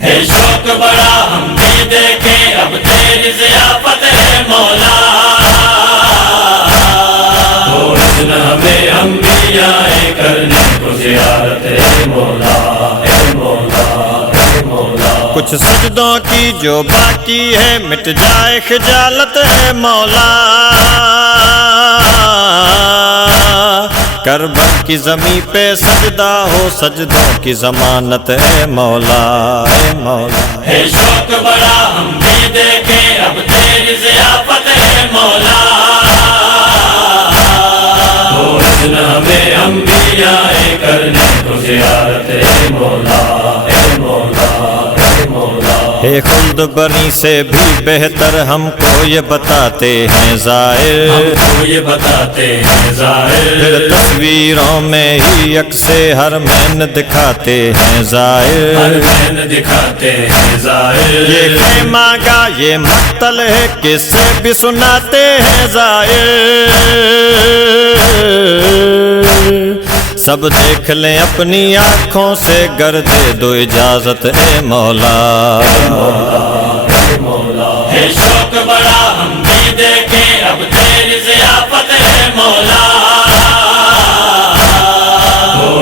ہے شوق بڑا ہم بھی دیکھیں اب تیری ضیافت ہے مولا، اذن ہمیں انبیاء کرنے کو زیارت ہے مولا، اے مولا، اے مولا۔ کچھ سجدوں کی جو باقی ہے مٹ جائے خجالت ہے مولا، کربلا کی زمین پہ سجدہ ہو سجدوں کی ضمانت ہے مولا، اے مولا۔ ہے شوق بڑا ہم بھی دیکھیں اب تیری ضیافت ہے مولا، اذن ہمیں انبیاء کرنے کو زیارت ہے مولا، اے مولا، اے مولا۔ اے خلد بنی سے بھی بہتر ہم کو یہ بتاتے ہیں ظاہر، ہم کو یہ بتاتے ہیں ظاہر، پھر تصویروں میں ہی یکسے ہر مین دکھاتے ہیں ہر ظاہر، مین دکھاتے ہیں ظاہر۔ یہ خیمہ گاہ یہ مقتل ہے کس سے بھی سناتے ہیں ظاہر، سب دیکھ لیں اپنی آنکھوں سے گر دے دو اجازت اے مولا، ہے شوق بڑا ہم بھی دیکھیں اب تیری ضیافت ہے مولا،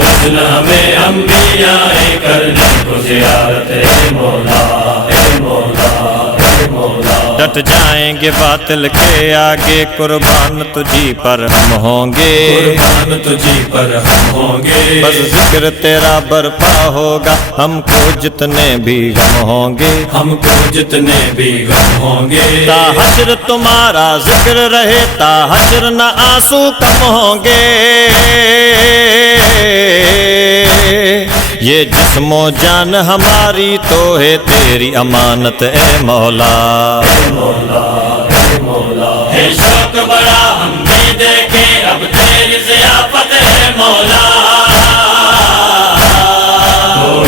اذن ہمیں انبیاء کرنے کو زیارت ہے مولا، اے مولا، اے مولا۔ ڈٹ جائیں گے باطل کے آگے قربان تجھی پر ہم ہوں گے، قربان تجھی پر ہم ہوں گے، بس ذکر تیرا برپا ہوگا ہم کو جتنے بھی غم ہوں گے، ہم کو جتنے بھی غم ہوں گے، تا حشر تمہارا ذکر رہے تا حشر نہ آنسو کم ہوں گے، یہ جسم و جان ہماری تو ہے تیری امانت اے مولا، ہے شوق بڑا ہم بھی دیکھیں اب تیری ضیافت ہے مولا،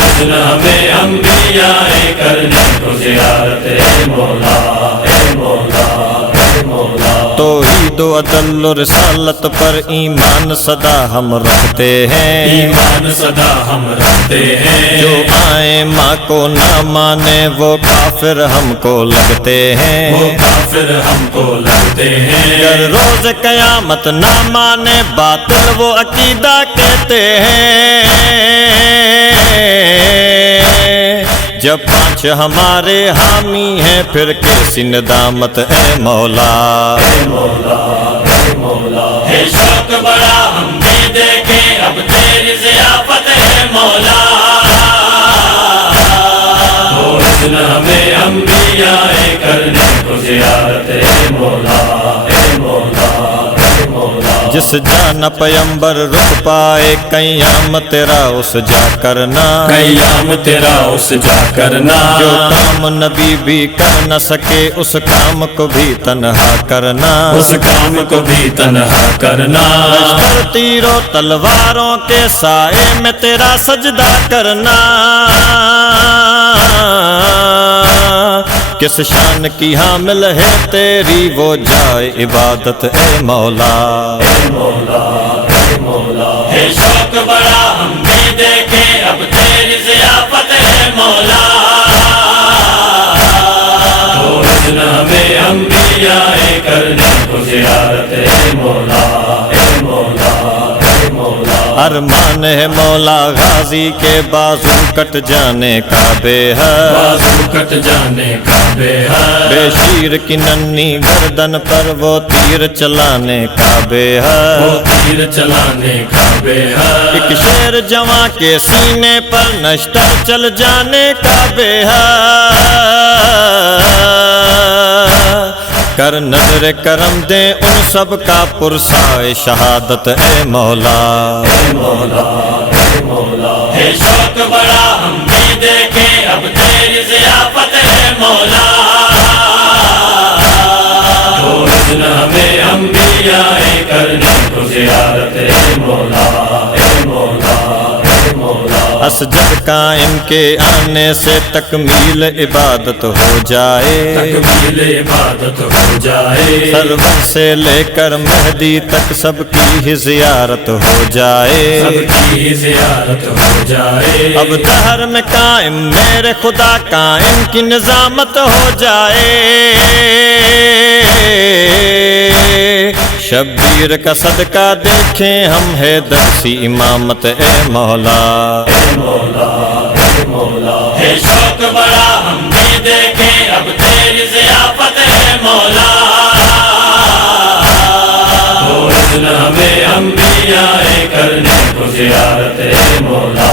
اذن ہمیں انبیاء کرنے کو زیارت ہے مولا، اے مولا، اے مولا۔ توحید و عدل و رسالت پر ایمان صدا ہم رکھتے ہیں، ایمان صدا ہم رکھتے ہیں، جو آئیں ماں کو نہ مانے وہ کافر ہم کو لگتے ہیں، وہ کافر ہم کو لگتے ہیں، اگر روز قیامت نہ مانے باطل وہ عقیدہ کہتے ہیں، جب پانچ ہمارے حامی ہیں پھر کیسی ندامت اے مولا، ہے شوق بڑا ہم بھی دیکھیں اب تیری ضیافت ہے مولا، اذن ہمیں انبیاء کرنے کو زیارت ہے مولا، اے مولا، اے مولا۔ جس جان پیمبر رک پائے قیام تیرا اس جا کرنا، قیام تیرا اس جا کرنا، جو کام نبی بھی کر نہ سکے اس کام کو بھی تنہا کرنا، اس کام کو بھی تنہا کرنا، لشکر تیروں تلواروں کے سائے میں تیرا سجدہ کرنا، کس شان کی حامل ہے تیری وہ جائے عبادت اے مولا، ہے شوق بڑا ہم بھی دیکھیں اب تیری ضیافت ہے مولا، اذن ہمیں انبیاء کرنے کو زیارت ہے مولا، اے مولا، اے مولا۔ ارمان ہے مولا غازی کے بازو کٹ جانے کا بے حد، بازو کٹ جانے کا بے حد، بے شیر کی ننھی گردن پر وہ تیر چلانے کا بے حد، وہ تیر چلانے کا بے حد، ایک شیر جواں کے سینے پر نشتر چل جانے کا بے حد، کر نظر کرم دے ان سب کا پرسائے شہادت اے مولا، ہے شوق بڑا ہم بھی دیکھیں اب تیری ضیافت ہے مولا، اذن ہمیں انبیاء کرنے کو زیارت ہے مولا، اے مولا، اے مولا۔ اسجد قائم کے آنے سے تکمیل عبادت ہو جائے، تکمیل عبادت ہو جائے، سرور سے لے کر مہدی تک سب کی ہی زیارت ہو جائے، سب کی زیارت ہو جائے، اب دہر میں قائم میرے خدا قائم کی نظامت ہو جائے، شبیر کا صدقہ دیکھیں ہم ہے درسی امامت اے مولا، اے مولا اے مولا، ہے شوق بڑا ہم بھی دیکھیں اب تیری ضیافت ہے مولا، ہو اذن ہمیں انبیاء کرنے کو زیارت ہے مولا۔